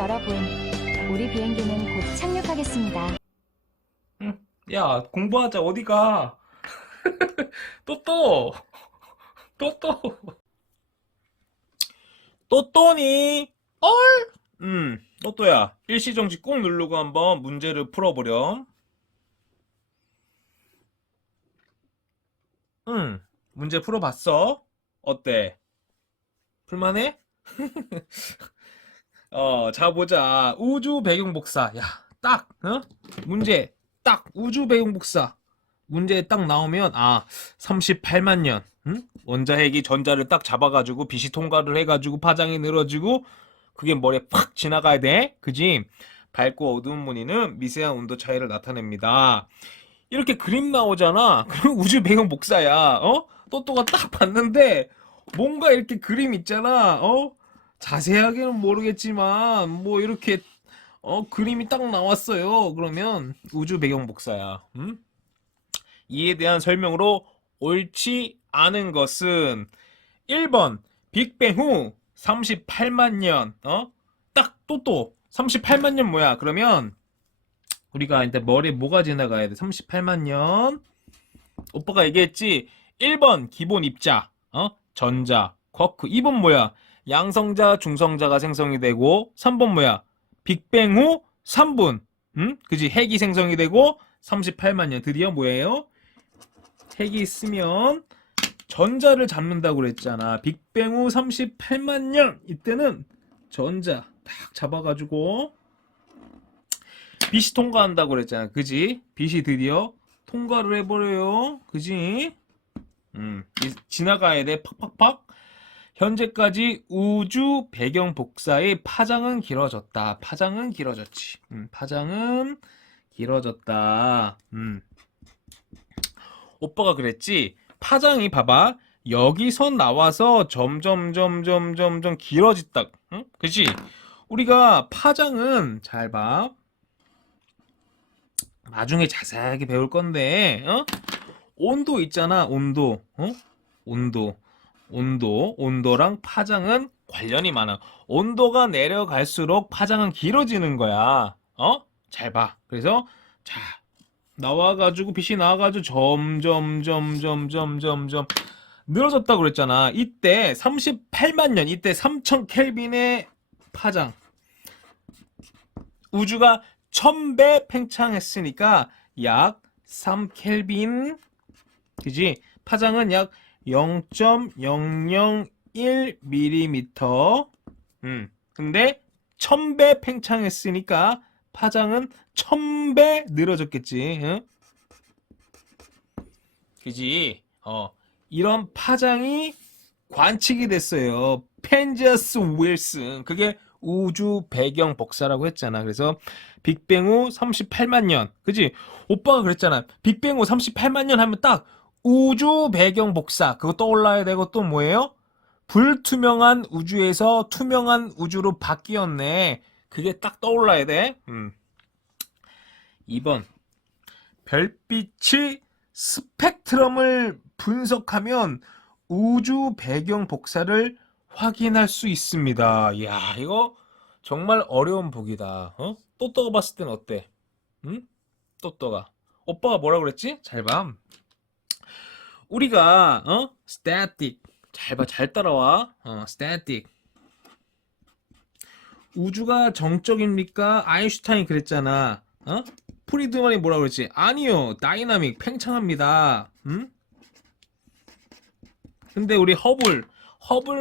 여러분, 우리 비행기는 곧 착륙하겠습니다. 야, 공부하자. 어디가? 또또! 또또! 또또니? 얼? 또또야. 일시정지 꾹 누르고 한번 문제를 풀어보렴. 문제 풀어봤어? 어때? 풀만해? 자 보자. 우주 배경 복사. 야, 딱, 문제, 딱, 우주 배경 복사. 문제 딱 나오면, 38만 년. 원자핵이 전자를 딱 잡아가지고, 빛이 통과를 해가지고, 파장이 늘어지고, 그게 머리에 팍 지나가야 돼. 그지? 밝고 어두운 무늬는 미세한 온도 차이를 나타냅니다. 이렇게 그림 나오잖아. 그럼 우주 배경 복사야. 또또가 딱 봤는데, 뭔가 이렇게 그림 있잖아. 자세하게는 모르겠지만 뭐 이렇게 그림이 딱 나왔어요. 그러면 우주 배경 복사야. 이에 대한 설명으로 옳지 않은 것은 1번 빅뱅 후 38만 년. 딱 또 38만 년 뭐야? 그러면 우리가 일단 머리에 뭐가 지나가야 돼? 38만 년. 오빠가 얘기했지. 1번 기본 입자. 전자, 쿼크. 2번 뭐야? 양성자, 중성자가 생성이 되고 3번 뭐야? 빅뱅 후 3분. 그지? 핵이 생성이 되고 38만 년. 드디어 뭐예요? 핵이 있으면 전자를 잡는다고 그랬잖아. 빅뱅 후 38만 년. 이때는 전자 딱 잡아가지고 빛이 통과한다고 그랬잖아. 그지? 빛이 드디어 통과를 해버려요. 그지? 지나가야 돼. 팍팍팍. 현재까지 우주 배경 복사의 파장은 길어졌다. 파장은 길어졌지. 파장은 길어졌다. 오빠가 그랬지. 파장이 봐봐. 여기서 나와서 점점 길어졌다. 그치? 우리가 파장은 잘 봐. 나중에 자세하게 배울 건데, 온도 있잖아. 온도. 온도랑 파장은 관련이 많아. 온도가 내려갈수록 파장은 길어지는 거야. 잘 봐. 그래서 자, 나와가지고 빛이 나와가지고 점점 늘어졌다고 그랬잖아. 이때 38만 년, 이때 3000 켈빈의 파장. 우주가 1000배 팽창했으니까 약 3켈빈. 그지? 파장은 약 0.001mm. 근데 1000배 팽창했으니까 파장은 1000배 늘어졌겠지. 그지? 이런 파장이 관측이 됐어요. 펜저스 윌슨. 그게 우주 배경 복사라고 했잖아. 그래서 빅뱅 후 38만 년. 그지? 오빠가 그랬잖아. 빅뱅 후 38만 년 하면 딱 우주 배경 복사. 그거 떠올라야 되고 또 뭐예요? 불투명한 우주에서 투명한 우주로 바뀌었네. 그게 딱 떠올라야 돼. 2번. 별빛의 스펙트럼을 분석하면 우주 배경 복사를 확인할 수 있습니다. 이야, 이거 정말 어려운 보기다. 또또가 봤을 땐 어때? 또또가. 오빠가 뭐라 그랬지? 잘 봐. 우리가 static 잘 봐, 잘 따라와. static. 우주가 정적입니까? 아인슈타인 그랬잖아. 프리드만이 뭐라 그랬지? 아니요, 다이나믹 팽창합니다. 근데 우리 허블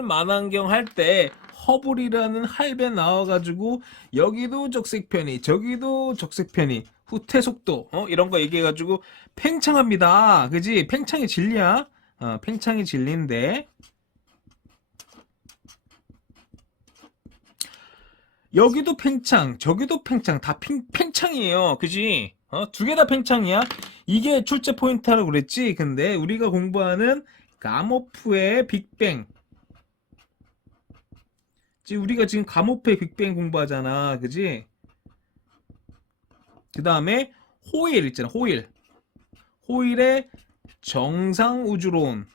만환경 할 때 허블이라는 할배 나와가지고 여기도 적색편이 저기도 적색편이 후퇴 속도 이런 거 얘기해가지고 팽창합니다. 그지? 팽창이 진리야. 팽창이 진리인데 여기도 팽창 저기도 팽창 다 팽창이에요. 그지? 두 개 다 팽창이야. 이게 출제 포인트라고 그랬지. 근데 우리가 공부하는 가모프의 빅뱅. 우리가 지금 가모프의 빅뱅 공부하잖아. 그지? 그 다음에 호일 있잖아. 호일의 정상 우주론.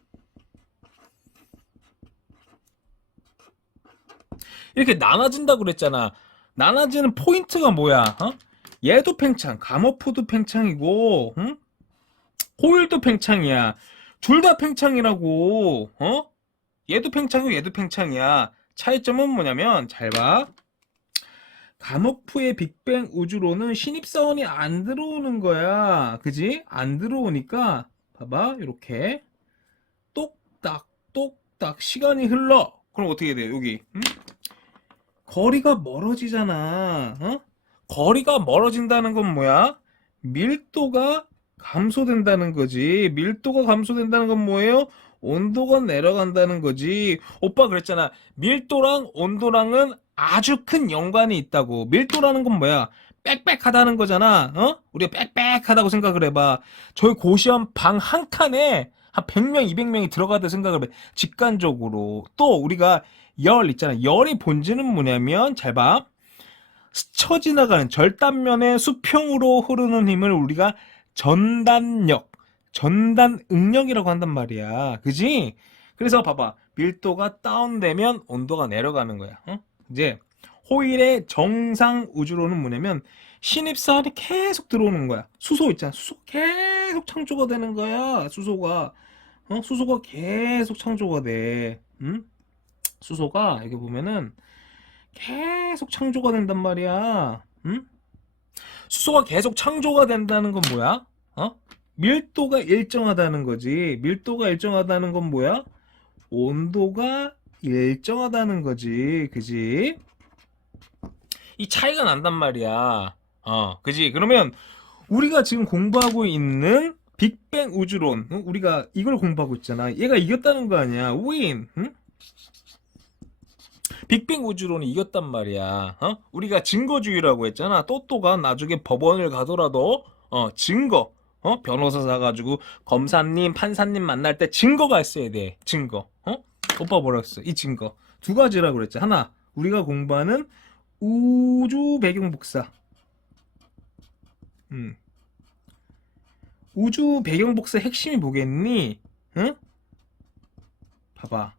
이렇게 나눠진다고 그랬잖아. 나눠지는 포인트가 뭐야? 얘도 팽창, 감어프도 팽창이고, 응? 호일도 팽창이야. 둘 다 팽창이라고. 얘도 팽창이고 얘도 팽창이야. 차이점은 뭐냐면 잘 봐. 감오프의 빅뱅 우주로는 신입사원이 안 들어오는 거야. 그지? 안 들어오니까 봐봐. 이렇게 똑딱 똑딱 시간이 흘러. 그럼 어떻게 돼? 여기 응? 거리가 멀어지잖아. 거리가 멀어진다는 건 뭐야? 밀도가 감소된다는 거지. 밀도가 감소된다는 건 뭐예요? 온도가 내려간다는 거지. 오빠 그랬잖아. 밀도랑 온도랑은 아주 큰 연관이 있다고. 밀도라는 건 뭐야? 빽빽하다는 거잖아. 우리가 빽빽하다고 생각을 해봐. 저희 고시원 방 한 칸에 한 100명, 200명이 들어가다 생각을 해. 직관적으로. 또 우리가 열 있잖아. 열의 본질은 뭐냐면 잘 봐. 스쳐 지나가는 절단면의 수평으로 흐르는 힘을 우리가 전단력, 전단응력이라고 한단 말이야. 그지? 그래서 봐봐. 밀도가 다운되면 온도가 내려가는 거야. 이제 호일의 정상 우주로는 뭐냐면 신입사원이 계속 들어오는 거야. 수소 있잖아. 수소 계속 창조가 되는 거야. 수소가. 수소가 계속 창조가 돼. 응? 수소가 여기 보면은 계속 창조가 된단 말이야. 응? 수소가 계속 창조가 된다는 건 뭐야? 밀도가 일정하다는 거지. 밀도가 일정하다는 건 뭐야? 온도가 일정하다는 거지. 그지? 이 차이가 난단 말이야. 그지? 그러면 우리가 지금 공부하고 있는 빅뱅 우주론, 우리가 이걸 공부하고 있잖아. 얘가 이겼다는 거 아니야. win. 응? 빅뱅 우주론이 이겼단 말이야. 우리가 증거주의라고 했잖아. 또또가 나중에 법원을 가더라도 증거. 변호사 사가지고 검사님, 판사님 만날 때 증거가 있어야 돼. 증거. 오빠 뭐라 했어? 이 증거. 두 가지라고 그랬지. 하나, 우리가 공부하는 우주 배경 복사. 우주 배경 복사 핵심이 뭐겠니? 응? 봐봐.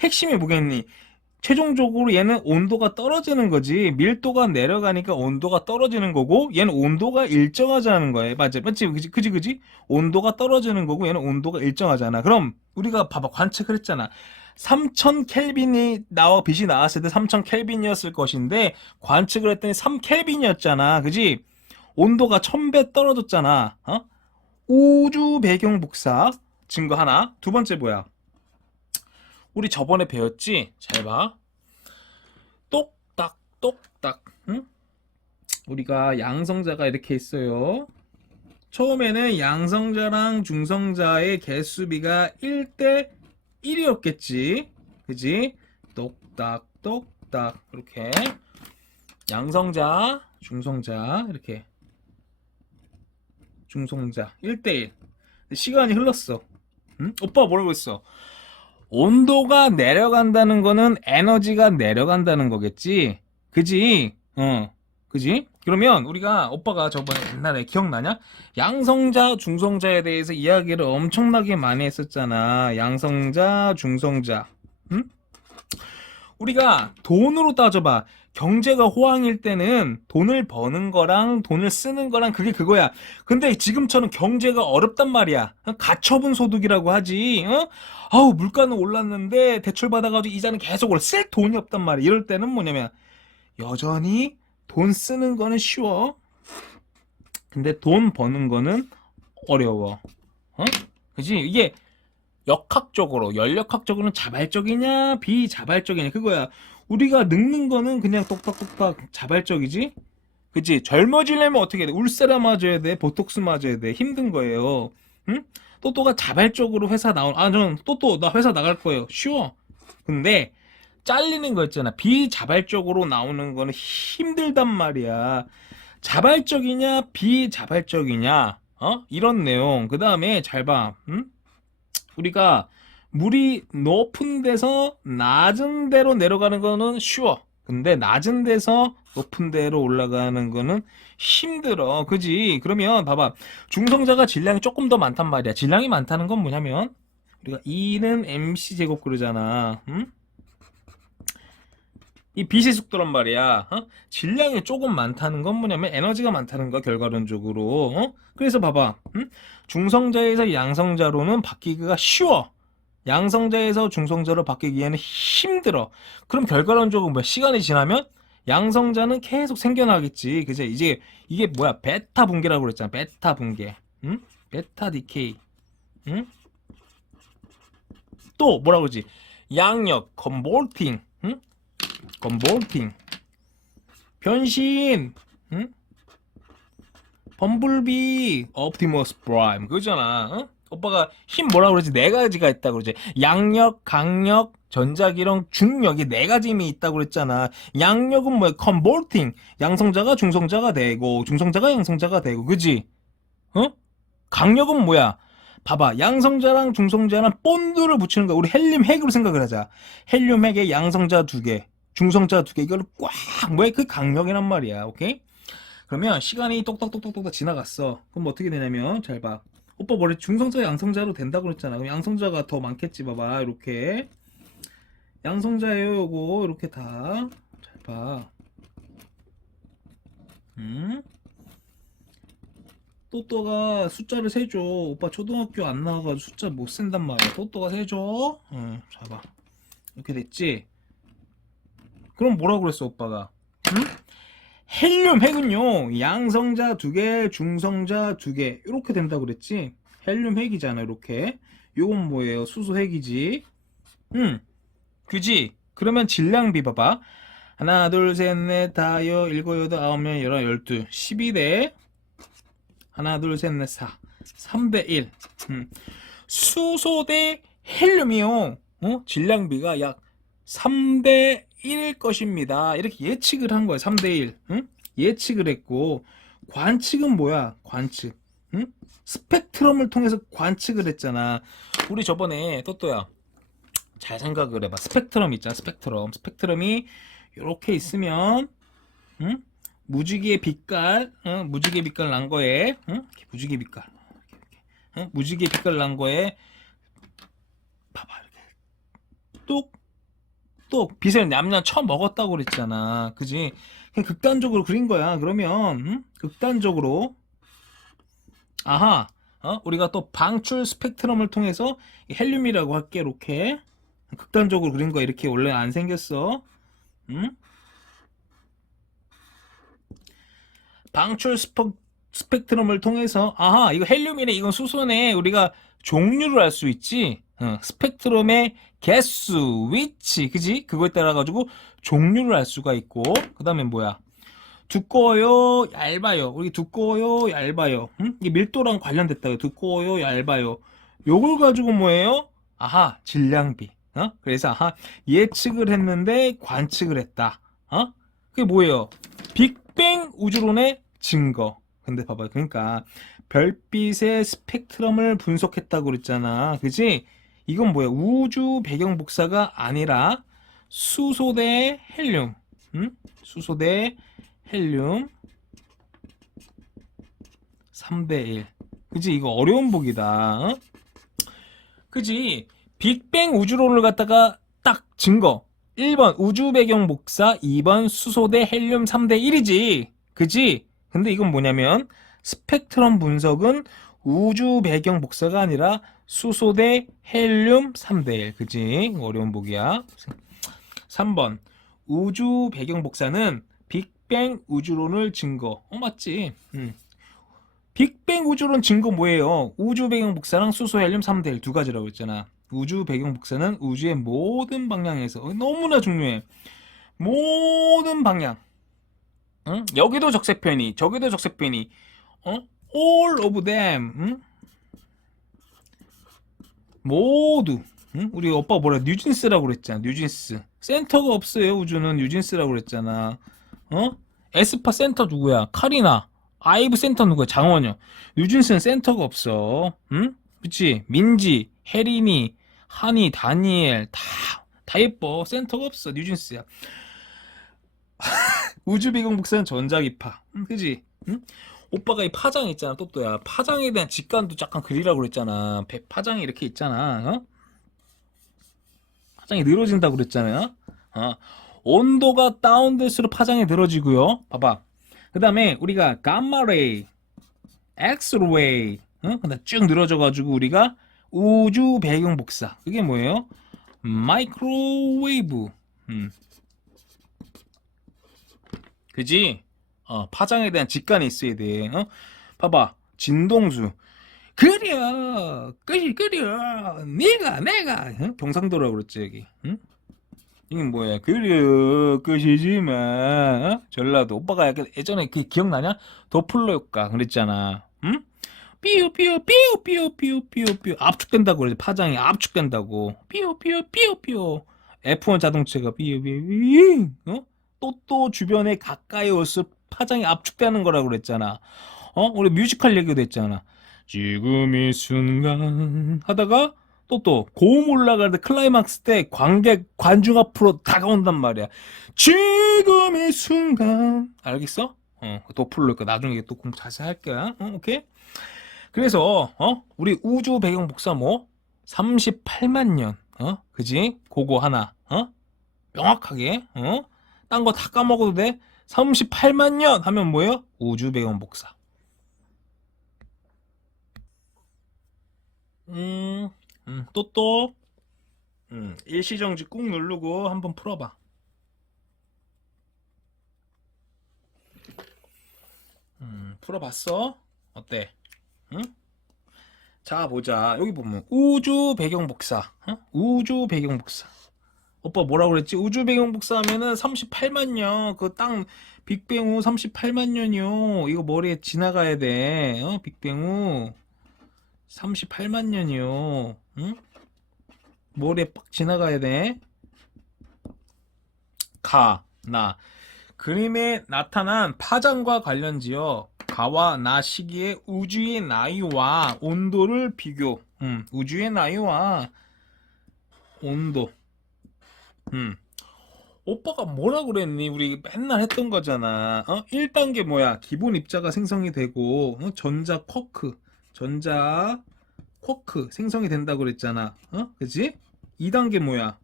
핵심이 뭐겠니? 최종적으로 얘는 온도가 떨어지는 거지. 밀도가 내려가니까 온도가 떨어지는 거고, 얘는 온도가 일정하자는 거야. 맞지? 그지? 온도가 떨어지는 거고, 얘는 온도가 일정하잖아. 그럼 우리가 봐봐, 관측을 했잖아. 3000 켈빈이 빛이 나왔을 때 3000 켈빈이었을 것인데, 관측을 했더니 3 켈빈이었잖아. 그지? 온도가 1000배 떨어졌잖아. 우주 배경 복사. 증거 하나. 두 번째 뭐야? 우리 저번에 배웠지? 잘 봐. 똑딱 똑딱. 응? 우리가 양성자가 이렇게 있어요. 처음에는 양성자랑 중성자의 개수비가 1대 1이었겠지. 그지? 똑딱 똑딱. 이렇게 양성자, 중성자 이렇게 중성자 1대 1. 시간이 흘렀어. 응? 오빠가 뭐라고 했어? 온도가 내려간다는 거는 에너지가 내려간다는 거겠지? 그지? 그지? 그러면 우리가 오빠가 저번에 옛날에 기억나냐? 양성자, 중성자에 대해서 이야기를 엄청나게 많이 했었잖아. 양성자, 중성자. 응? 우리가 돈으로 따져봐. 경제가 호황일 때는 돈을 버는 거랑 돈을 쓰는 거랑 그게 그거야. 근데 지금처럼 경제가 어렵단 말이야. 가처분 소득이라고 하지. 아우 물가는 올랐는데 대출 받아가지고 이자는 계속 올라. 쓸 돈이 없단 말이야. 이럴 때는 뭐냐면 여전히 돈 쓰는 거는 쉬워. 근데 돈 버는 거는 어려워. 그지? 이게 역학적으로, 연력학적으로는 자발적이냐, 비자발적이냐, 그거야. 우리가 늙는 거는 그냥 똑딱똑딱 자발적이지? 그치? 젊어지려면 어떻게 해야 돼? 울세라 맞아야 돼? 보톡스 맞아야 돼? 힘든 거예요. 응? 또또가 자발적으로 회사 저는 또또, 나 회사 나갈 거예요. 쉬워. 근데, 잘리는 거 있잖아. 비자발적으로 나오는 거는 힘들단 말이야. 자발적이냐, 비자발적이냐, 이런 내용. 그 다음에 잘 봐. 응? 우리가 물이 높은 데서 낮은 데로 내려가는 거는 쉬워. 근데 낮은 데서 높은 데로 올라가는 거는 힘들어. 그지? 그러면 봐봐. 중성자가 질량이 조금 더 많단 말이야. 질량이 많다는 건 뭐냐면 우리가 E는 MC 제곱 그러잖아. 응? 이 빛의 속도란 말이야. 질량이 조금 많다는 건 뭐냐면 에너지가 많다는 거야, 결과론적으로. 그래서 봐봐. 중성자에서 양성자로는 바뀌기가 쉬워. 양성자에서 중성자로 바뀌기에는 힘들어. 그럼 결과론적으로 뭐야? 시간이 지나면 양성자는 계속 생겨나겠지. 그지? 이제 이게 뭐야? 베타 붕괴라고 그랬잖아. 베타 붕괴. 응? 베타 디케이. 응? 또 뭐라고 그러지? 양력, 컨볼팅. 응? 컨볼팅. 변신. 응? 범블비, 옵티머스 프라임. 그거잖아. 응? 오빠가 힘 뭐라 그러지? 네 가지가 있다고 그러지. 양력, 강력, 전자기력, 중력이 네 가지 힘이 있다고 그랬잖아. 양력은 뭐야? 컨볼팅. 양성자가 중성자가 되고 중성자가 양성자가 되고. 그지? 어? 강력은 뭐야? 봐봐. 양성자랑 중성자랑 본드를 붙이는 거야. 우리 헬륨 핵으로 생각을 하자. 헬륨 핵에 양성자 두 개, 중성자 두 개. 이거를 꽉 뭐야? 그 강력이란 말이야. 오케이? 그러면 시간이 똑딱똑딱똑딱 지나갔어. 그럼 어떻게 되냐면 잘 봐. 오빠 머리 중성자 양성자로 된다고 그랬잖아. 그럼 양성자가 더 많겠지. 봐봐. 이렇게 양성자예요. 요거 이렇게 다. 잘 봐. 또또가 숫자를 세줘. 오빠 초등학교 안 나와가지고 숫자 못 센단 말이야. 또또가 세줘. 잡아. 이렇게 됐지? 그럼 뭐라고 그랬어, 오빠가? 헬륨 핵은요, 양성자 두 개, 중성자 두 개, 이렇게 된다고 그랬지? 헬륨 핵이잖아, 이렇게. 요건 뭐예요? 수소 핵이지. 그지? 그러면 질량비 봐봐. 하나, 둘, 셋, 넷, 다, 여, 일곱, 여덟, 아홉, 열, 열한, 열두, 12대 하나, 둘, 셋, 넷, 4. 3대 1. 수소 대 헬륨이요. 질량비가 약 3대 1일 것입니다. 이렇게 예측을 한 거야. 3대 1. 예측을 했고, 관측은 뭐야? 관측. 스펙트럼을 통해서 관측을 했잖아. 우리 저번에 또또야. 잘 생각을 해봐. 스펙트럼 있잖아. 스펙트럼. 스펙트럼이 이렇게 있으면 무지개의 빛깔, 무지개 빛깔 난 거에, 이렇게 무지개 빛깔, 무지개 빛깔 난 거에, 봐봐, 이렇게 똑똑 빛을 냠냠 쳐 먹었다고 그랬잖아, 그지? 그냥 극단적으로 그린 거야. 그러면 극단적으로, 아하, 우리가 또 방출 스펙트럼을 통해서 헬륨이라고 할게. 이렇게 극단적으로 그린 거야. 이렇게 원래 안 생겼어. 방출 스펙트럼을 통해서 아하 이거 헬륨이네 이건 수소네 우리가 종류를 알 수 있지. 스펙트럼의 개수, 위치, 그지? 그거에 따라 가지고 종류를 알 수가 있고 그 다음에 뭐야? 두꺼워요, 얇아요. 우리 두꺼워요, 얇아요. 이게 밀도랑 관련됐다고. 두꺼워요, 얇아요. 요걸 가지고 뭐예요? 아하 질량비. 그래서 아하 예측을 했는데 관측을 했다. 그게 뭐예요? 빅뱅 우주론의 증거. 근데 봐봐. 그러니까 별빛의 스펙트럼을 분석했다고 그랬잖아. 그지? 이건 뭐야? 우주 배경 복사가 아니라 수소 대 헬륨. 수소 대 헬륨 3대 1. 그지? 이거 어려운 보기다. 그지? 빅뱅 우주론을 갖다가 딱 증거. 1번 우주 배경 복사, 2번 수소 대 헬륨 3대 1이지. 그지? 근데 이건 뭐냐면 스펙트럼 분석은 우주 배경 복사가 아니라 수소 대 헬륨 3대 1. 그지? 어려운 보기야. 3번 우주 배경 복사는 빅뱅 우주론을 증거. 맞지? 빅뱅 우주론 증거 뭐예요? 우주 배경 복사랑 수소 헬륨 3대 1 두 가지라고 했잖아. 우주 배경 복사는 우주의 모든 방향에서 너무나 중요해. 모든 방향. 여기도 적색편이, 저기도 적색편이. all of them. 모두. 우리 오빠 뭐라 뉴진스라고 그랬잖아. 뉴진스. 센터가 없어요. 우주는 뉴진스라고 그랬잖아. 에스파 센터 누구야? 카리나. 아이브 센터 누구야? 장원영. 뉴진스는 센터가 없어. 그치? 민지, 혜린이, 한이, 다니엘 다 예뻐. 센터가 없어. 뉴진스야. 우주 배경 복사는 전자기파. 그지? 오빠가 이 파장 있잖아. 또또야. 파장에 대한 직관도 약간 그리라고 그랬잖아. 파장이 이렇게 있잖아. 파장이 늘어진다고 그랬잖아요. 온도가 다운될수록 파장이 늘어지고요. 봐봐. 그 다음에 우리가 감마레이, 엑스레이, 근데 쭉 늘어져가지고 우리가 우주 배경 복사. 그게 뭐예요? 마이크로웨이브. 그지? 파장에 대한 직관이 있어야 돼. 봐봐. 진동수. 그려 내가 경상도라고 그랬지 여기. 이게 뭐야? 그려 끄시지마. 전라도. 오빠가 약간 예전에 그 기억나냐? 도플러 효과 그랬잖아. 응? 삐우 압축된다고 그러지. 파장이 압축된다고. 삐우 F1 자동차가 삐우 또 주변에 가까이 올수록 파장이 압축되는 거라고 그랬잖아. 우리 뮤지컬 얘기도 했잖아. 지금 이 순간 하다가 또 고음 올라갈 때 클라이막스 때 관중 앞으로 다가온단 말이야. 지금 이 순간 알겠어? 도플로 거 나중에 또 공부 자세히 할 거야. 오케이? 그래서 우리 우주 배경 복사 뭐 38만 년 그지? 그거 하나 명확하게 딴 거 다 까먹어도 돼. 38만 년 하면 뭐예요? 우주 배경 복사. 또 일시정지 꾹 누르고 한번 풀어봐. 풀어봤어? 어때? 응? 자 보자. 여기 보면 우주 배경 복사. 우주 배경 복사. 오빠 뭐라고 그랬지? 우주 배경 복사 하면은 38만 년. 그 땅 빅뱅 후 38만 년이요. 이거 머리에 지나가야 돼. 빅뱅 후 38만 년이요. 응? 머리에 빡 지나가야 돼. 나. 그림에 나타난 파장과 관련지어 가와 나 시기의 우주의 나이와 온도를 비교. 우주의 나이와 온도. 오빠가 뭐라 그랬니? 우리 맨날 했던 거잖아. 1단계 뭐야? 기본 입자가 생성이 되고 전자 쿼크 생성이 된다고 그랬잖아. 그치? 2단계 뭐야?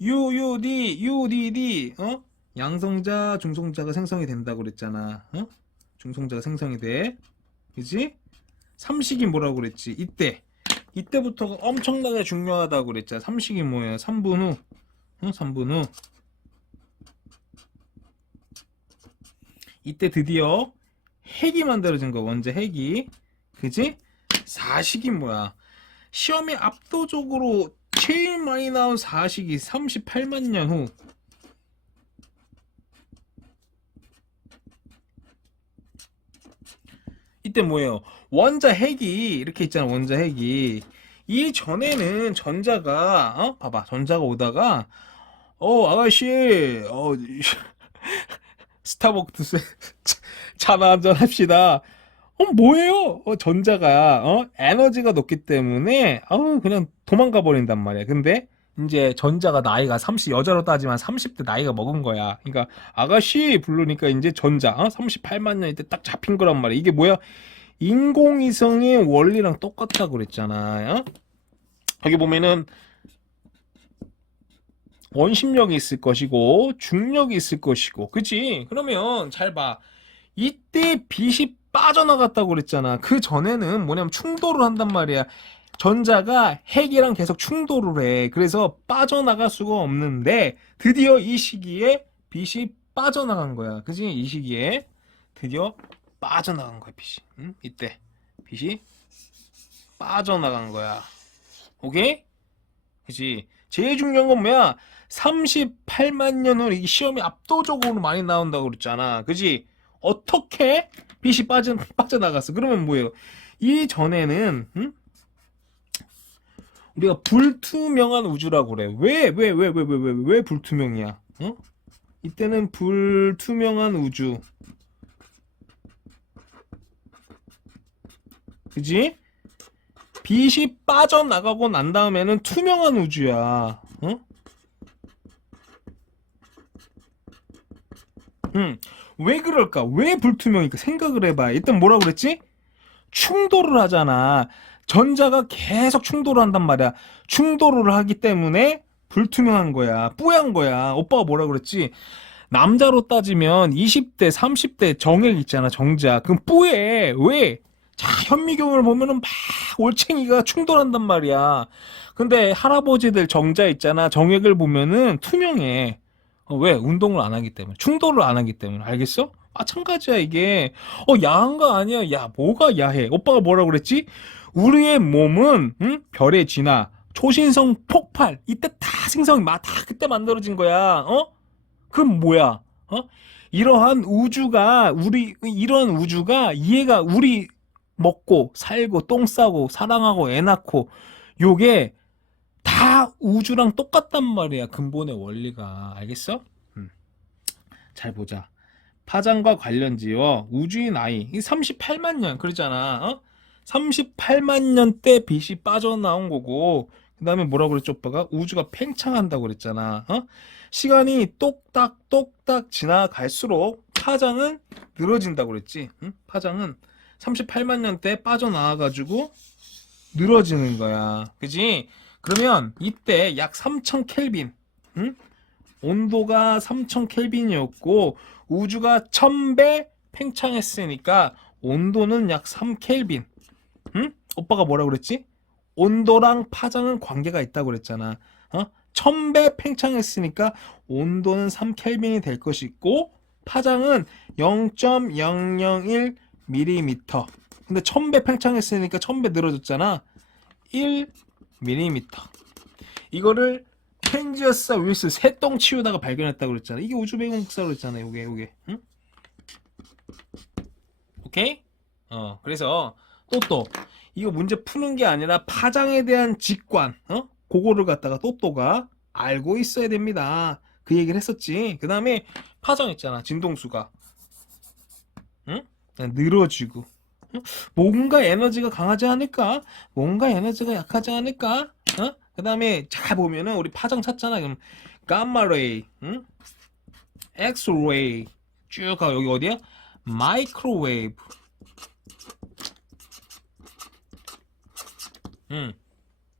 UDD 양성자, 중성자가 생성이 된다고 그랬잖아. 중성자가 생성이 돼. 그치? 3식이 뭐라고 그랬지? 이때부터가 엄청나게 중요하다고 그랬잖아. 3식이 뭐야? 3분 후. 3분 후. 이때 드디어 핵이 만들어진 거. 원자 핵이. 그치? 4식이 뭐야? 시험에 압도적으로 제일 많이 나온 4식이 38만 년 후. 이때 뭐예요? 원자 핵이 이렇게 있잖아. 원자 핵이 이 전에는 전자가 봐봐. 전자가 오다가 아가씨 스타벅스 차나 한잔 합시다. 뭐예요? 전자가 에너지가 높기 때문에 그냥 도망가 버린단 말이야. 근데 이제 전자가 나이가 30, 여자로 따지면 30대 나이가 먹은 거야. 그러니까 아가씨 부르니까 이제 전자 38만 년 이때 딱 잡힌 거란 말이야. 이게 뭐야? 인공위성의 원리랑 똑같다고 그랬잖아. 여기 보면은 원심력이 있을 것이고 중력이 있을 것이고, 그치? 그러면 잘 봐. 이때 빛이 빠져나갔다고 그랬잖아. 그 전에는 뭐냐면 충돌을 한단 말이야. 전자가 핵이랑 계속 충돌을 해. 그래서 빠져나갈 수가 없는데 드디어 이 시기에 빛이 빠져나간 거야. 그치? 이 시기에 드디어 빠져나간 거야, 빛이. 이때 빛이 빠져나간 거야. 오케이? 그치? 제일 중요한 건 뭐야? 38만 년 후 이 시험이 압도적으로 많이 나온다고 그랬잖아. 그치? 어떻게 빛이 빠져나갔어? 그러면 뭐예요? 이 전에는 우리가 불투명한 우주라고 그래. 왜 불투명이야? 이때는 불투명한 우주. 그지? 빛이 빠져나가고 난 다음에는 투명한 우주야. 왜 그럴까? 왜 불투명일까? 생각을 해봐. 일단 뭐라고 그랬지? 충돌을 하잖아. 전자가 계속 충돌을 한단 말이야. 충돌을 하기 때문에 불투명한 거야. 뿌연 거야. 오빠가 뭐라 그랬지? 남자로 따지면 20대, 30대 정액 있잖아, 정자. 그럼 뿌예. 왜? 자, 현미경을 보면은 막 올챙이가 충돌한단 말이야. 근데 할아버지들 정자 있잖아, 정액을 보면은 투명해. 왜? 운동을 안 하기 때문에. 충돌을 안 하기 때문에. 알겠어? 마찬가지야, 이게. 야한 거 아니야. 야, 뭐가 야해? 오빠가 뭐라 그랬지? 우리의 몸은, 응? 별의 진화, 초신성 폭발. 이때 다 생성이 다 그때 만들어진 거야. 그럼 뭐야? 이러한 우주가, 이런 우주가 이해가, 우리 먹고, 살고, 똥 싸고, 사랑하고, 애 낳고, 요게 다 우주랑 똑같단 말이야. 근본의 원리가. 알겠어? 잘 보자. 파장과 관련지어 우주의 나이. 38만 년. 그러잖아. 38만 년 때 빛이 빠져나온 거고, 그 다음에 뭐라고 그랬죠, 오빠가? 우주가 팽창한다고 그랬잖아. 시간이 똑딱 지나갈수록 파장은 늘어진다고 그랬지. 응? 파장은 38만 년 때 빠져나와가지고 늘어지는 거야. 그지? 그러면 이때 약 3000 켈빈. 응? 온도가 3000 켈빈이었고 우주가 1000배 팽창했으니까 온도는 약 3 켈빈. 응? 오빠가 뭐라 그랬지? 온도랑 파장은 관계가 있다고 그랬잖아. 1000배 팽창했으니까 온도는 3 켈빈이 될 것이고 파장은 0.001 밀리미터. 근데 1000배 팽창했으니까 1000배 늘어졌잖아. 1 밀리미터. 이거를 펜지어스 윌스 새똥 치우다가 발견했다고 그랬잖아. 이게 우주 배경 복사로 그랬잖아. 요게. 응? 오케이? 그래서 또 이거 문제 푸는 게 아니라 파장에 대한 직관, 그거를 갖다가 또가 알고 있어야 됩니다. 그 얘기를 했었지. 그 다음에 파장 있잖아. 진동수가. 응? 늘어지고. 응? 뭔가 에너지가 강하지 않을까? 뭔가 에너지가 약하지 않을까? 그 다음에 잘 보면은 우리 파장 찾잖아. 그럼 감마레이, 응? 엑스레이 쭉 가고 여기 어디야? 마이크로웨이브.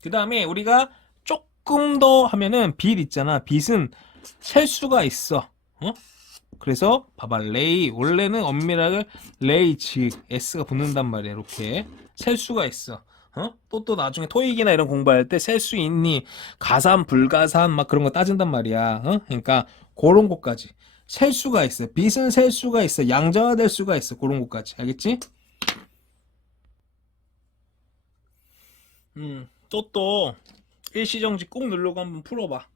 그 다음에 우리가 조금 더 하면은 빛 있잖아. 빛은 셀 수가 있어. 그래서 봐봐. 레이 원래는 엄밀하게 레이지 S가 붙는단 말이야. 이렇게 셀 수가 있어. 또 나중에 토익이나 이런 공부할 때 셀 수 있니? 가산 불가산 막 그런 거 따진단 말이야. 그러니까 그런 것까지 셀 수가 있어. 빛은 셀 수가 있어. 양자화될 수가 있어. 그런 것까지 알겠지? 또 일시정지 꾹 누르고 한번 풀어봐.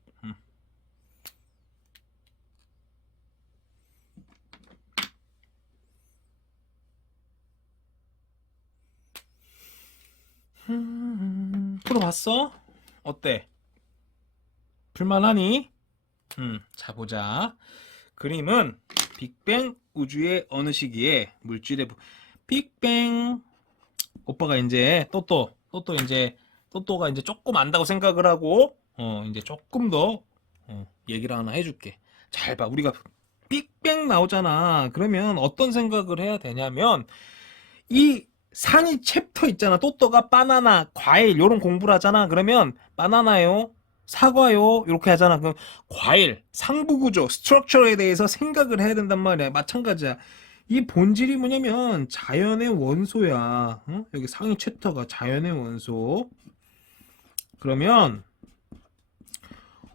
풀어봤어? 어때? 풀만하니? 자 보자. 그림은 빅뱅 우주의 어느 시기에 물질의 빅뱅. 오빠가 이제 또또가 이제 조금 안다고 생각을 하고 이제 조금 더 얘기를 하나 해줄게. 잘 봐. 우리가 빅뱅 나오잖아. 그러면 어떤 생각을 해야 되냐면 이 상위 챕터 있잖아. 또또가 바나나, 과일 요런 공부를 하잖아. 그러면 바나나요, 사과요 이렇게 하잖아. 그럼 과일, 상부구조, 스트럭처에 대해서 생각을 해야 된단 말이야. 마찬가지야. 이 본질이 뭐냐면 자연의 원소야. 여기 상위 챕터가 자연의 원소. 그러면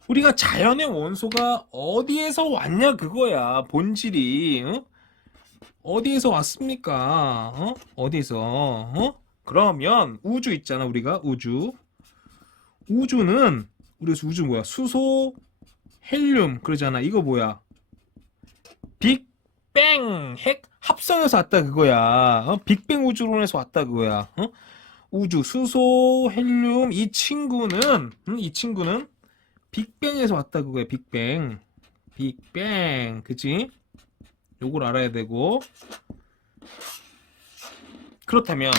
우리가 자연의 원소가 어디에서 왔냐 그거야. 본질이. 어디에서 왔습니까? 어디서? 그러면 우주 있잖아. 우리가 우주는 우리가 우주 뭐야? 수소, 헬륨 그러잖아. 이거 뭐야? 빅뱅 핵 합성해서 왔다 그거야. 빅뱅 우주론에서 왔다 그거야. 우주 수소, 헬륨 이 친구는 빅뱅에서 왔다 그거야. 빅뱅 그치? 요걸 알아야 되고 그렇다면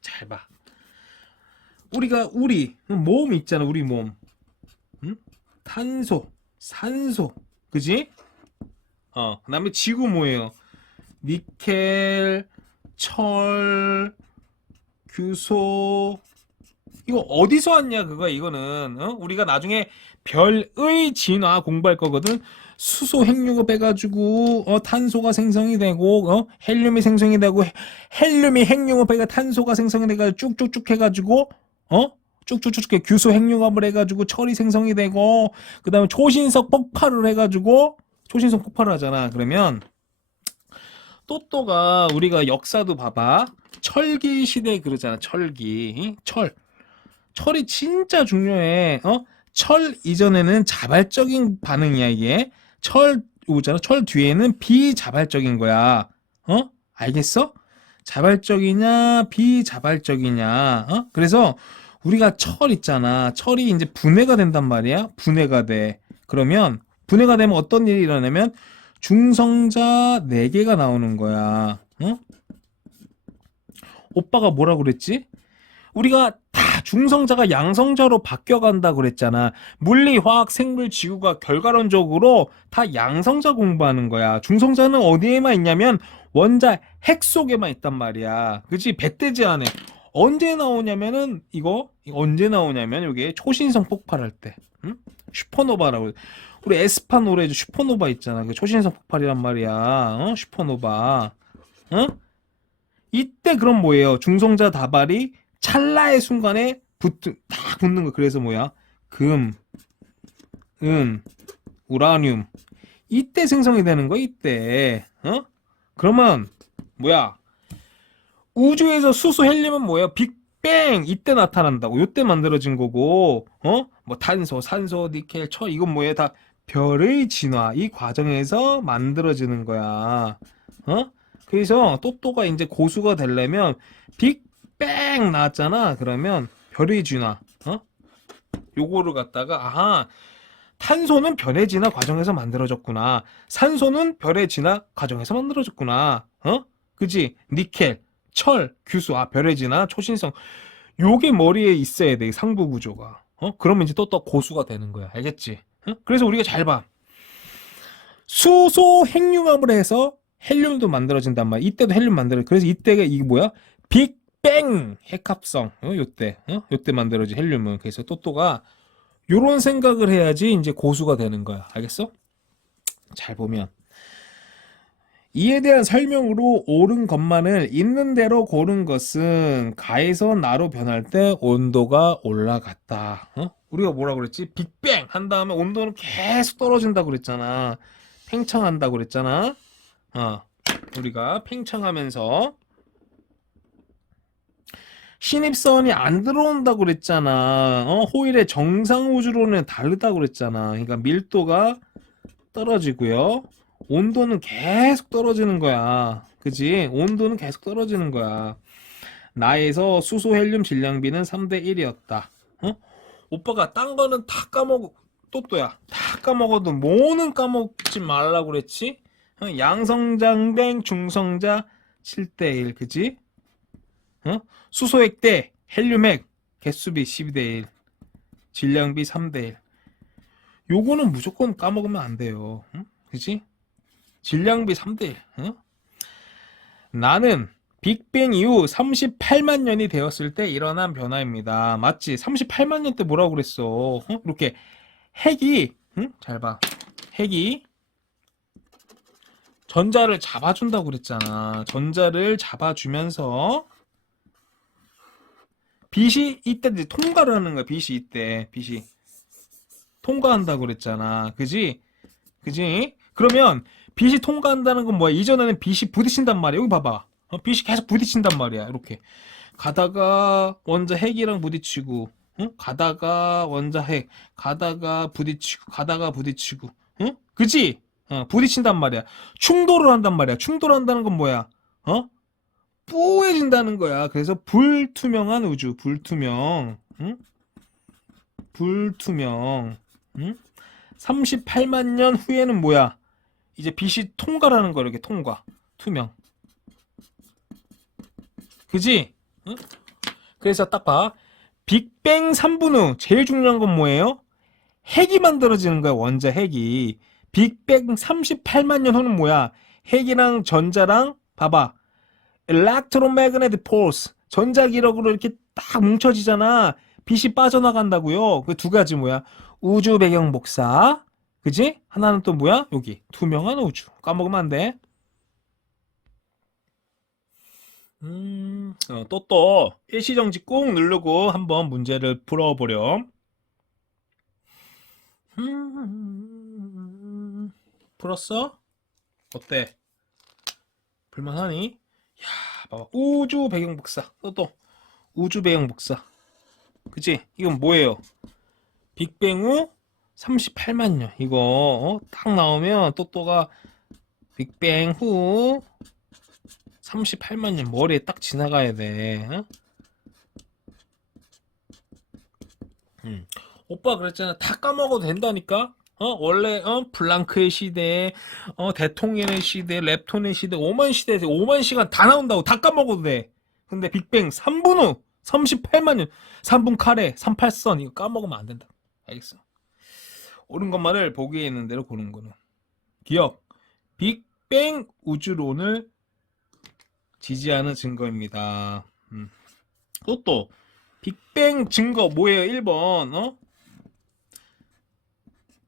잘 봐. 우리 몸 있잖아. 우리 몸. 탄소, 산소, 그지? 그다음에 지구 뭐예요? 니켈, 철, 규소, 이거 어디서 왔냐 그거 이거는 우리가 나중에 별의 진화 공부할 거거든. 수소 핵융합 해가지고 탄소가 생성이 되고 헬륨이 생성이 되고 헬륨이 핵융합해가 탄소가 생성이 돼가지고 쭉쭉쭉 해가지고 쭉쭉쭉 규소 핵융합을 해가지고 철이 생성이 되고 그 다음에 초신성 폭발을 해가지고 초신성 폭발을 하잖아. 그러면 또또가 우리가 역사도 봐봐. 철기 시대 그러잖아. 철기 철이 진짜 중요해. 철 이전에는 자발적인 반응이야 이게. 철 오잖아. 철 뒤에는 비자발적인 거야. 알겠어? 자발적이냐 비자발적이냐. 그래서 우리가 철 있잖아. 철이 이제 분해가 된단 말이야. 분해가 돼. 그러면 분해가 되면 어떤 일이 일어나면 중성자 4개가 나오는 거야. 오빠가 뭐라고 그랬지? 우리가 다 중성자가 양성자로 바뀌어간다 그랬잖아. 물리, 화학, 생물, 지구가 결과론적으로 다 양성자 공부하는 거야. 중성자는 어디에만 있냐면 원자 핵 속에만 있단 말이야. 그치? 배때지 안에. 언제 나오냐면은 이거 언제 나오냐면 이게 초신성 폭발할 때. 슈퍼노바라고. 우리 에스파 노래에도 슈퍼노바 있잖아. 그 초신성 폭발이란 말이야. 슈퍼노바. 이때 그럼 뭐예요? 중성자 다발이 찰나의 순간에 딱 붙는 거. 그래서 뭐야? 금, 은, 우라늄. 이때 생성이 되는 거, 이때. 그러면, 뭐야? 우주에서 수소, 헬륨은 뭐야? 빅뱅! 이때 나타난다고. 이때 만들어진 거고, 뭐 탄소, 산소, 니켈, 철, 이건 뭐야? 다 별의 진화. 이 과정에서 만들어지는 거야. 그래서 또또가 이제 고수가 되려면 빅뱅 나왔잖아. 그러면 별의 진화. 요거를 갖다가 아하 탄소는 별의 진화 과정에서 만들어졌구나. 산소는 별의 진화 과정에서 만들어졌구나. 그지? 니켈, 철, 규수, 별의 진화, 초신성. 요게 머리에 있어야 돼. 상부 구조가. 그러면 이제 또또 고수가 되는 거야. 알겠지? 그래서 우리가 잘 봐. 수소 핵융합을 해서 헬륨도 만들어진단 말이야. 이때도 헬륨 만들어. 그래서 이때가 이게 뭐야? 빅뱅 핵합성. 요때 만들어진 헬륨은. 그래서 또또가 요런 생각을 해야지 이제 고수가 되는 거야. 알겠어? 잘 보면 이에 대한 설명으로 옳은 것만을 있는 대로 고른 것은 가에서 나로 변할 때 온도가 올라갔다. 우리가 뭐라 그랬지? 빅뱅 한 다음에 온도는 계속 떨어진다고 그랬잖아. 팽창한다고 그랬잖아. 우리가 팽창하면서 신입선이 안 들어온다고 그랬잖아. 호일의 정상 우주로는 다르다고 그랬잖아. 그러니까 밀도가 떨어지고요. 온도는 계속 떨어지는 거야. 그지? 온도는 계속 떨어지는 거야. 나에서 수소 헬륨 질량비는 3대 1이었다. 오빠가 딴 거는 다 까먹어. 또또야. 다 까먹어도 뭐는 까먹지 말라고 그랬지? 양성장뱅 중성자 7대 1. 그지? 수소핵 대 헬륨핵 개수비 12대 1. 질량비 3대 1. 요거는 무조건 까먹으면 안 돼요. 그지? 질량비 3대 1. 나는 빅뱅 이후 38만 년이 되었을 때 일어난 변화입니다. 맞지? 38만 년 때 뭐라고 그랬어? 이렇게 핵이 잘 봐. 핵이 전자를 잡아준다고 그랬잖아. 전자를 잡아주면서 빛이 이때 이제 통과를 하는 거야. 빛이 이때 빛이 통과한다고 그랬잖아. 그지? 그지? 그러면 빛이 통과한다는 건 뭐야? 이전에는 빛이 부딪힌단 말이야. 여기 봐봐. 빛이 계속 부딪힌단 말이야. 이렇게 가다가 원자 핵이랑 부딪히고, 가다가 원자 핵, 가다가 부딪히고, 가다가 부딪히고, 그지? 부딪힌단 말이야. 충돌을 한단 말이야. 충돌한다는 건 뭐야? 뿌해진다는 거야. 그래서 불투명한 우주, 불투명, 불투명. 38만 년 후에는 뭐야? 이제 빛이 통과라는 거. 이렇게 통과, 투명. 그지? 그래서 딱 봐. 빅뱅 3분 후 제일 중요한 건 뭐예요? 핵이 만들어지는 거야. 원자 핵이. 빅뱅 38만 년 후는 뭐야? 핵이랑 전자랑 봐봐. Electromagnetic Pulse 전자 기력으로 이렇게 딱 뭉쳐지잖아. 빛이 빠져나간다고요. 그 두 가지 뭐야? 우주 배경 복사. 그지? 하나는 또 뭐야? 여기 투명한 우주. 까먹으면 안 돼. 또 일시정지 꾹 누르고 한번 문제를 풀어보렴. 풀었어? 어때? 불만하니? 야, 봐봐. 우주 배경 복사. 또 우주 배경 복사. 그치? 이건 뭐예요? 빅뱅 후 38만 년. 이거 딱 나오면 또또가 빅뱅 후 38만 년 머리에 딱 지나가야 돼. 어? 오빠 그랬잖아. 다 까먹어도 된다니까. 원래 플랑크의 시대, 대통령의 시대, 렙톤의 시대, 오만 시대에서 5만 시간 다 나온다고. 다 까먹어도 돼. 근데 빅뱅 3분 후 38만 년, 3분 카레, 38선 이거 까먹으면 안 된다. 알겠어? 옳은 것만을 보기에 있는 대로 고른 거는. 기억. 빅뱅 우주론을 지지하는 증거입니다. 또 빅뱅 증거 뭐예요? 1번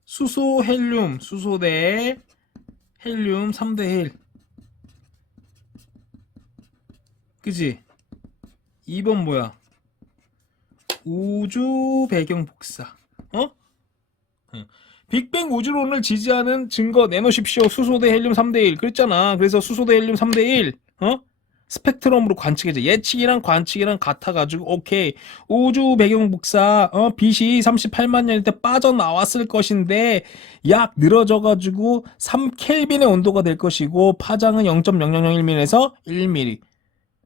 수소 헬륨 수소 대 헬륨 3대 1. 그지? 2번 뭐야? 우주 배경 복사. 빅뱅 우주론을 지지하는 증거 내놓으십시오. 수소 대 헬륨 3대 1. 그랬잖아. 그래서 수소 대 헬륨 3대 1. 스펙트럼으로 관측해줘. 예측이랑 관측이랑 같아가지고 오케이. 우주 배경 복사 빛이 38만 년일 때 빠져나왔을 것인데 약 늘어져가지고 3켈빈의 온도가 될 것이고 파장은 0.0001mm에서 1mm.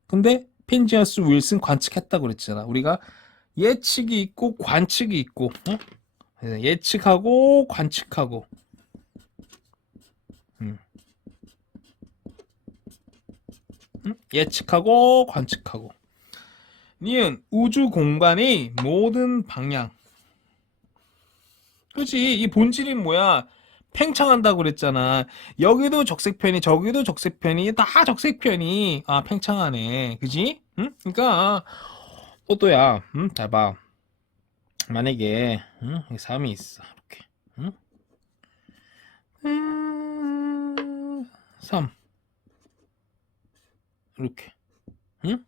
근데 펜지어스 윌슨 관측했다고 그랬잖아. 우리가 예측이 있고 관측이 있고 예측하고 관측하고 예측하고 관측하고. 니은 우주 공간의 모든 방향. 그치? 이 본질이 뭐야? 팽창한다고 그랬잖아. 여기도 적색편이 저기도 적색편이 다 적색편이 팽창하네. 그지? 응? 그러니까 또야 잘 봐. 만약에 3이 있어. 이렇게 3 이렇게 응?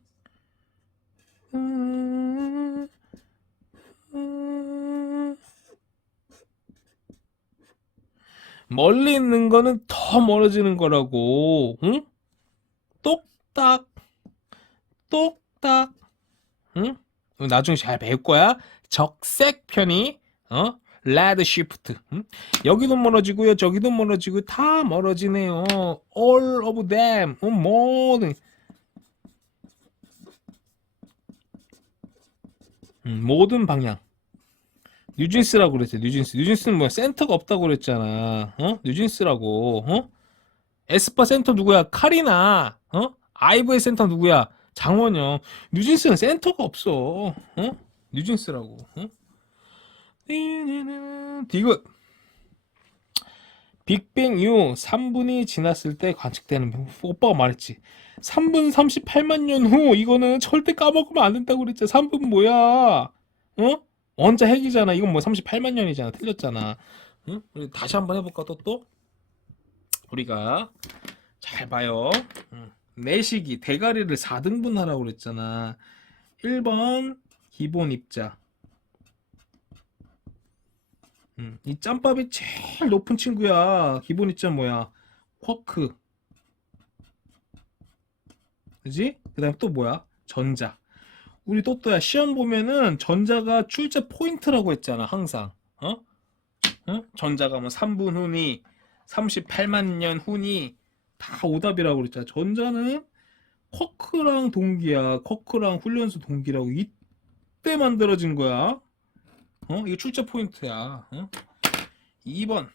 멀리 있는 거는 더 멀어지는 거라고. 응? 똑딱 똑딱. 응? 나중에 잘 배울 거야. 적색편이 레드 시프트. 응? 여기도 멀어지고요. 저기도 멀어지고 다 멀어지네요. All of them. 모든 모든 방향. 뉴진스라고 그랬지. 뉴진스는 뭐야? 센터가 없다고 그랬잖아. 뉴진스라고. 에스파 센터 누구야? 카리나. 아이브의 센터 누구야? 장원영. 뉴진스는 센터가 없어. 뉴진스라고. 디귿. 빅뱅 이후 3분이 지났을 때 관측되는 오빠가 말했지. 3분 38만 년 후 이거는 절대 까먹으면 안 된다고 그랬잖아. 3분 뭐야? 원자 핵이잖아. 이건 뭐 38만 년이잖아. 틀렸잖아. 응? 우리 다시 한번 해볼까 또? 우리가 잘 봐요. 내시기 대가리를 4등분 하라고 그랬잖아. 1번 기본 입자. 이 짬밥이 제일 높은 친구야. 기본 입자 뭐야? 쿼크. 그지? 그 다음에 또 뭐야? 전자. 우리 또야 시험 보면은 전자가 출제 포인트라고 했잖아. 항상. 전자가 뭐 3분 후니 38만 년 후니 다 오답이라고 그랬잖아. 전자는 쿼크랑 동기야. 쿼크랑 훈련소 동기라고 이때 만들어진 거야. 이게 출제 포인트야. 2번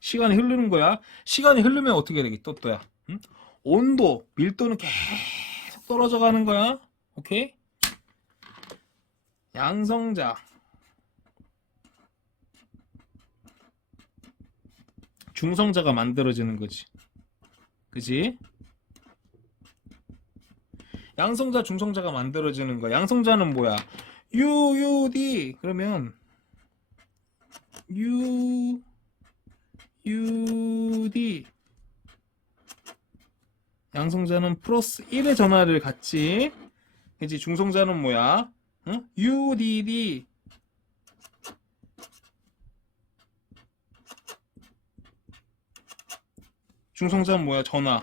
시간이 흐르는 거야. 시간이 흐르면 어떻게 되겠 또야 온도, 밀도는 계속 떨어져 가는 거야. 오케이? 양성자. 중성자가 만들어지는 거지. 그지? 양성자, 중성자가 만들어지는 거야. 양성자는 뭐야? UUD 그러면 UUD 양성자는 플러스 1의 전하를 갖지. 그치? 중성자는 뭐야? 응? UDD 중성자는 뭐야? 전하.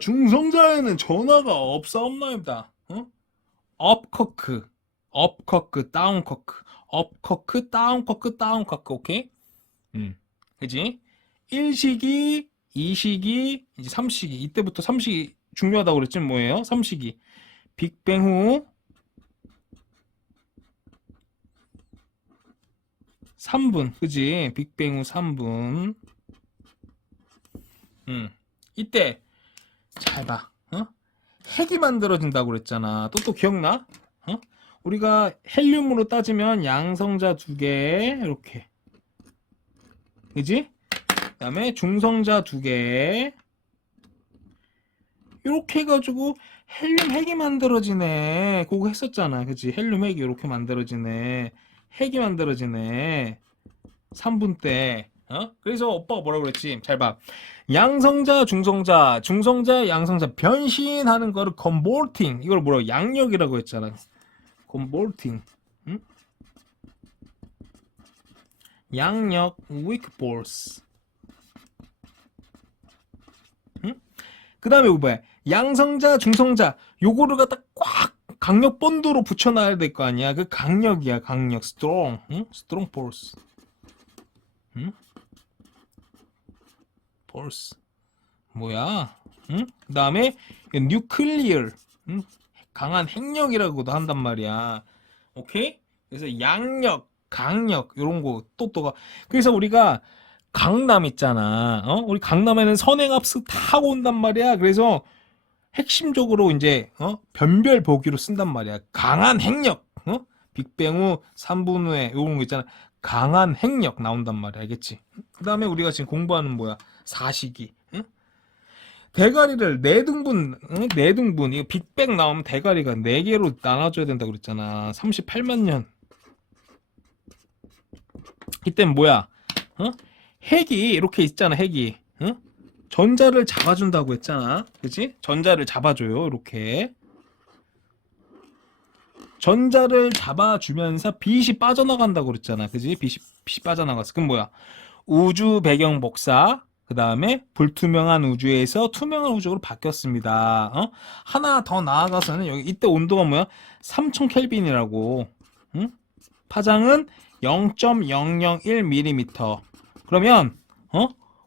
중성자에는 전하가 없사옵나이다. 어? 업커크, 업커크, 다운커크, 업커크, 다운커크, 다운커크, 오케이? 그지? 1시기, 2시기, 이제 3시기. 이때부터 3시기 중요하다고 그랬지, 뭐예요? 3시기. 빅뱅 후 3분, 그지? 빅뱅 후 3분. 이때 잘 봐. 어? 핵이 만들어진다고 그랬잖아. 또 기억나? 어? 우리가 헬륨으로 따지면 양성자 2개 이렇게. 그지? 그다음에 중성자 2개. 이렇게 해가지고 헬륨 핵이 만들어지네. 그거 했었잖아. 그치? 헬륨 핵이 이렇게 만들어지네. 핵이 만들어지네. 3분 때. 어? 그래서 오빠가 뭐라고 그랬지? 잘 봐. 양성자, 중성자, 중성자, 양성자 변신하는 거를 converting. 이걸 뭐라고? 양력이라고 했잖아. converting. 응? 양력, weak force. 응? 그 다음에 뭐야? 양성자, 중성자. 요거를 갖다 꽉 강력 본드로 붙여놔야 될 거 아니야. 그 강력이야, 강력. strong. 응? strong force. 응? force. 뭐야? 응? 그 다음에 nuclear. 응? 강한 핵력이라고도 한단 말이야. 오케이? 그래서 양력, 강력 이런 거 또가. 그래서 우리가 강남 있잖아. 어? 우리 강남에는 선행합수 다 하고 온단 말이야. 그래서 핵심적으로 이제 변별 보기로 쓴단 말이야. 강한 핵력. 빅뱅 후 3분 후에 이런 거 있잖아. 강한 핵력 나온단 말이야. 알겠지? 그 다음에 우리가 지금 공부하는 뭐야? 4시기. 응? 대가리를 4등분, 응? 4등분. 이거 빅뱅 나오면 대가리가 4개로 나눠줘야 된다고 그랬잖아. 38만 년. 이땐 뭐야? 핵이 이렇게 있잖아. 핵이. 응? 전자를 잡아준다고 했잖아. 그치? 전자를 잡아줘요. 이렇게. 전자를 잡아주면서 빛이 빠져나간다고 그랬잖아. 그지? 빛이 빠져나갔어. 그럼 뭐야? 우주 배경 복사. 그 다음에 불투명한 우주에서 투명한 우주로 바뀌었습니다. 하나 더 나아가서는 여기 이때 온도가 뭐야? 3000 켈빈이라고. 응? 파장은 0.001mm. 그러면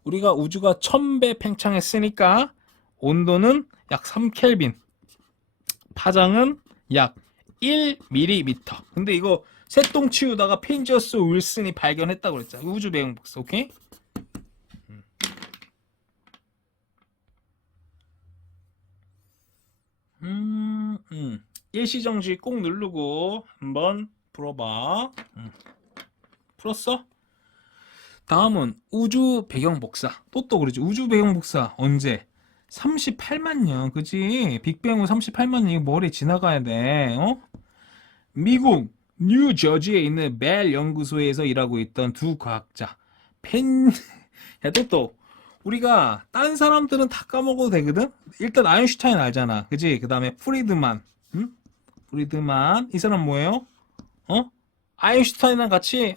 우리가 우주가 1000배 팽창했으니까 온도는 약 3켈빈. 파장은 약 1mm. 근데 이거 새똥 치우다가 펜저스 윌슨이 발견했다고 그랬잖아. 우주 배경 복사. 오케이? 일시정지 꼭 누르고 한번 풀어봐. 풀었어? 다음은 우주 배경 복사. 또 그러지. 우주 배경 복사 언제? 38만 년. 그지? 빅뱅 후 38만 년이 머리에 지나가야 돼. 미국 뉴저지에 있는 벨 연구소에서 일하고 있던 두 과학자. 야, 또. 우리가 딴 사람들은 다 까먹어도 되거든? 일단 아인슈타인 알잖아. 그지? 그 다음에 프리드만. 응? 프리드만. 이 사람 뭐예요? 아인슈타인이랑 같이,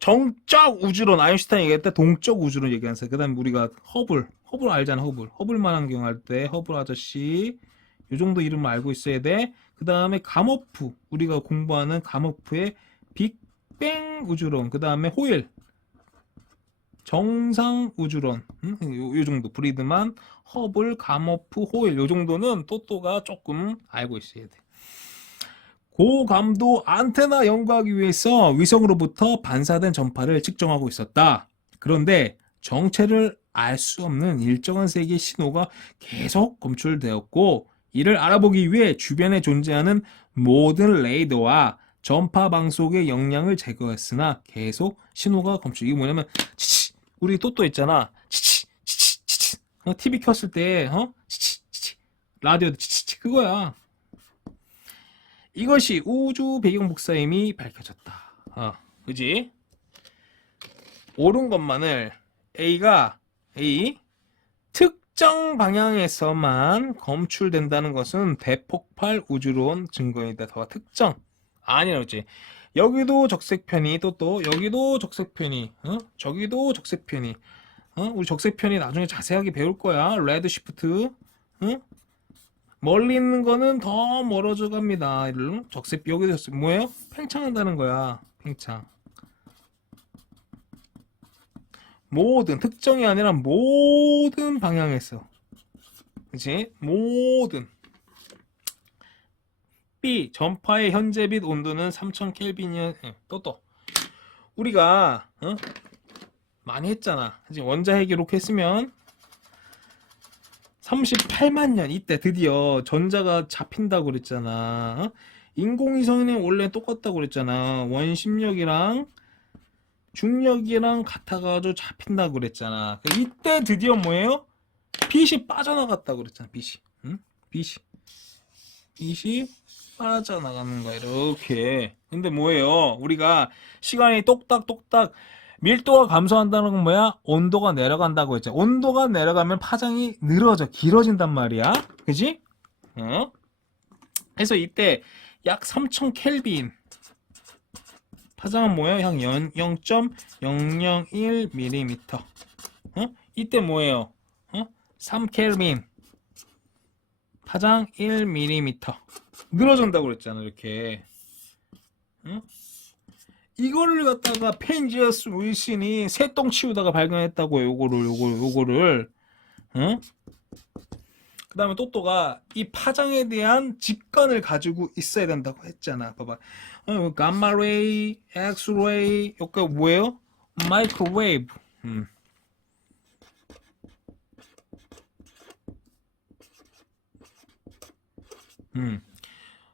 정적 우주론, 아인슈타인 얘기할 때 동적 우주론 얘기하면서. 그 다음에 우리가 허블 알잖아. 허블만 환경 할 때 허블 아저씨 요 정도 이름을 알고 있어야 돼. 그 다음에 가모프, 우리가 공부하는 가모프의 빅뱅 우주론. 그 다음에 호일 정상 우주론. 요 정도. 브리드만, 허블, 가모프, 호일 요 정도는 또가 조금 알고 있어야 돼. 고감도 안테나 연구하기 위해서 위성으로부터 반사된 전파를 측정하고 있었다. 그런데 정체를 알 수 없는 일정한 세기의 신호가 계속 검출되었고, 이를 알아보기 위해 주변에 존재하는 모든 레이더와 전파 방송의 영향을 제거했으나 계속 신호가 검출. 이게 뭐냐면 치치. 우리 또 있잖아. 치치. TV 켰을 때 치치. 라디오 치치치 그거야. 이것이 우주 배경 복사임이 밝혀졌다. 그지? 옳은 것만을 A 특정 방향에서만 검출된다는 것은 대폭발 우주론 증거이다. 더 특정 아니라고 했지. 여기도 적색편이 또 여기도 적색편이 저기도 적색편이 우리 적색편이 나중에 자세하게 배울 거야. 레드 시프트 멀리 있는 거는 더 멀어져 갑니다. 적색 여기도 뭐예요? 팽창한다는 거야. 팽창. 모든 특정이 아니라 모든 방향에서. 그치? 모든. B 전파의 현재 빛 온도는 3000켈빈이야. 또 우리가 많이 했잖아. 그치? 원자핵 이렇게 했으면 38만 년 이때 드디어 전자가 잡힌다고 그랬잖아. 인공위성은 원래 똑같다고 그랬잖아. 원심력이랑 중력이랑 같아가지고 잡힌다고 그랬잖아. 이때 드디어 뭐예요? 빛이 빠져나갔다고 그랬잖아. 빛이 빠져나가는 거야. 이렇게. 근데 뭐예요? 우리가 시간이 똑딱똑딱 밀도가 감소한다는 건 뭐야? 온도가 내려간다고 했죠. 온도가 내려가면 파장이 늘어져, 길어진단 말이야. 그지? 그래서 이때 약 3000켈빈. 파장은 뭐예요? 약 0.001mm. 이때 뭐예요? 3켈빈. 파장 1mm. 늘어진다고 그랬잖아, 이렇게. 이거를 갖다가 펜지어스 윌슨이 새똥 치우다가 발견했다고 요거를. 그 다음에 또또가 이 파장에 대한 직관을 가지고 있어야 된다고 했잖아. 봐봐. 감마레이, 엑스레이, 요거 뭐예요? 마이크로웨이브.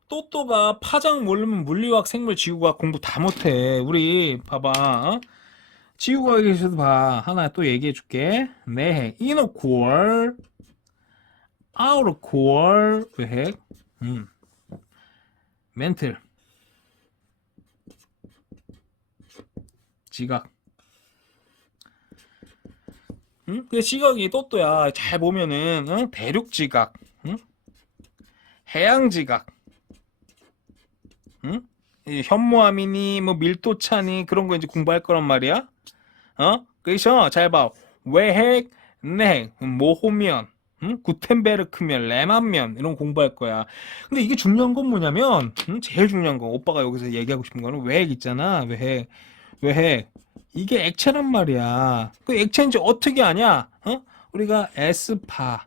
또또가 파장 모르면 물리학, 생물, 지구과학 공부 다 못해. 우리 봐봐. 지구과학에서도 봐. 하나 또 얘기해 줄게. 내핵, 이너 코어, 아우터 코어, 외핵, 멘틀, 지각. 그 지각이 또또야. 잘 보면은 대륙 지각, 해양 지각. 현무암이니 뭐 밀도차니 그런 거 이제 공부할 거란 말이야. 그래서 잘 봐. 외핵, 내핵, 모호면, 구텐베르크면, 레만면 이런 거 공부할 거야. 근데 이게 중요한 건 뭐냐면 제일 중요한 거 오빠가 여기서 얘기하고 싶은 거는 외핵 있잖아. 외핵. 이게 액체란 말이야. 그 액체인지 어떻게 아냐? 우리가 S파,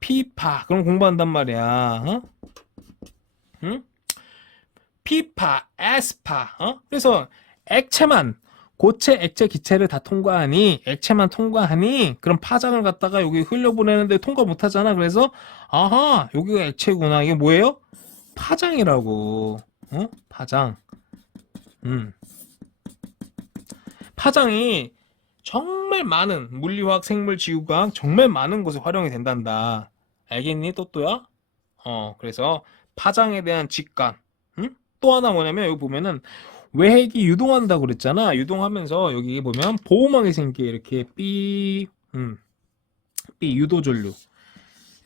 P파 그런 공부한단 말이야. P파, S파. 그래서 액체만 고체, 액체, 기체를 다 통과하니 액체만 통과하니 그럼 파장을 갖다가 여기 흘려보내는데 통과 못하잖아. 그래서 아하 여기가 액체구나. 이게 뭐예요? 파장이라고. 파장. 파장이 정말 많은 물리화학, 생물, 지구과학 정말 많은 곳에 활용이 된단다. 알겠니? 또또야? 그래서 파장에 대한 직관. 또 하나 뭐냐면 여기 보면은 외핵이 유동한다고 그랬잖아. 유동하면서 여기 보면 보호막이 생기게 이렇게 삐 유도전류.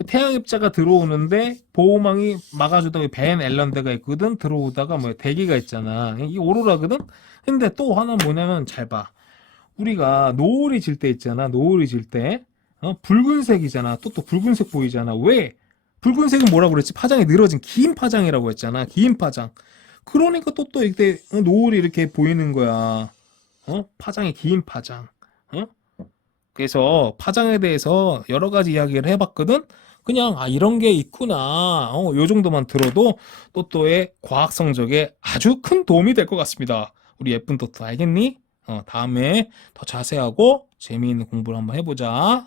태양 입자가 들어오는데 보호막이 막아주다가 벤 앨런드가 있거든. 들어오다가 뭐 대기가 있잖아. 이게 오로라거든. 근데 또 하나 뭐냐면 잘 봐. 우리가 노을이 질 때 있잖아. 노을이 질 때 붉은색이잖아. 또 붉은색 보이잖아. 왜? 붉은색은 뭐라고 그랬지? 파장이 늘어진 긴 파장이라고 했잖아. 긴 파장. 그러니까 또 이때 노을이 이렇게 보이는 거야. 파장이 긴 파장. 그래서 파장에 대해서 여러 가지 이야기를 해봤거든. 그냥 이런 게 있구나. 요 정도만 들어도 또또의 과학 성적에 아주 큰 도움이 될 것 같습니다. 우리 예쁜 또또 알겠니? 다음에 더 자세하고 재미있는 공부를 한번 해보자.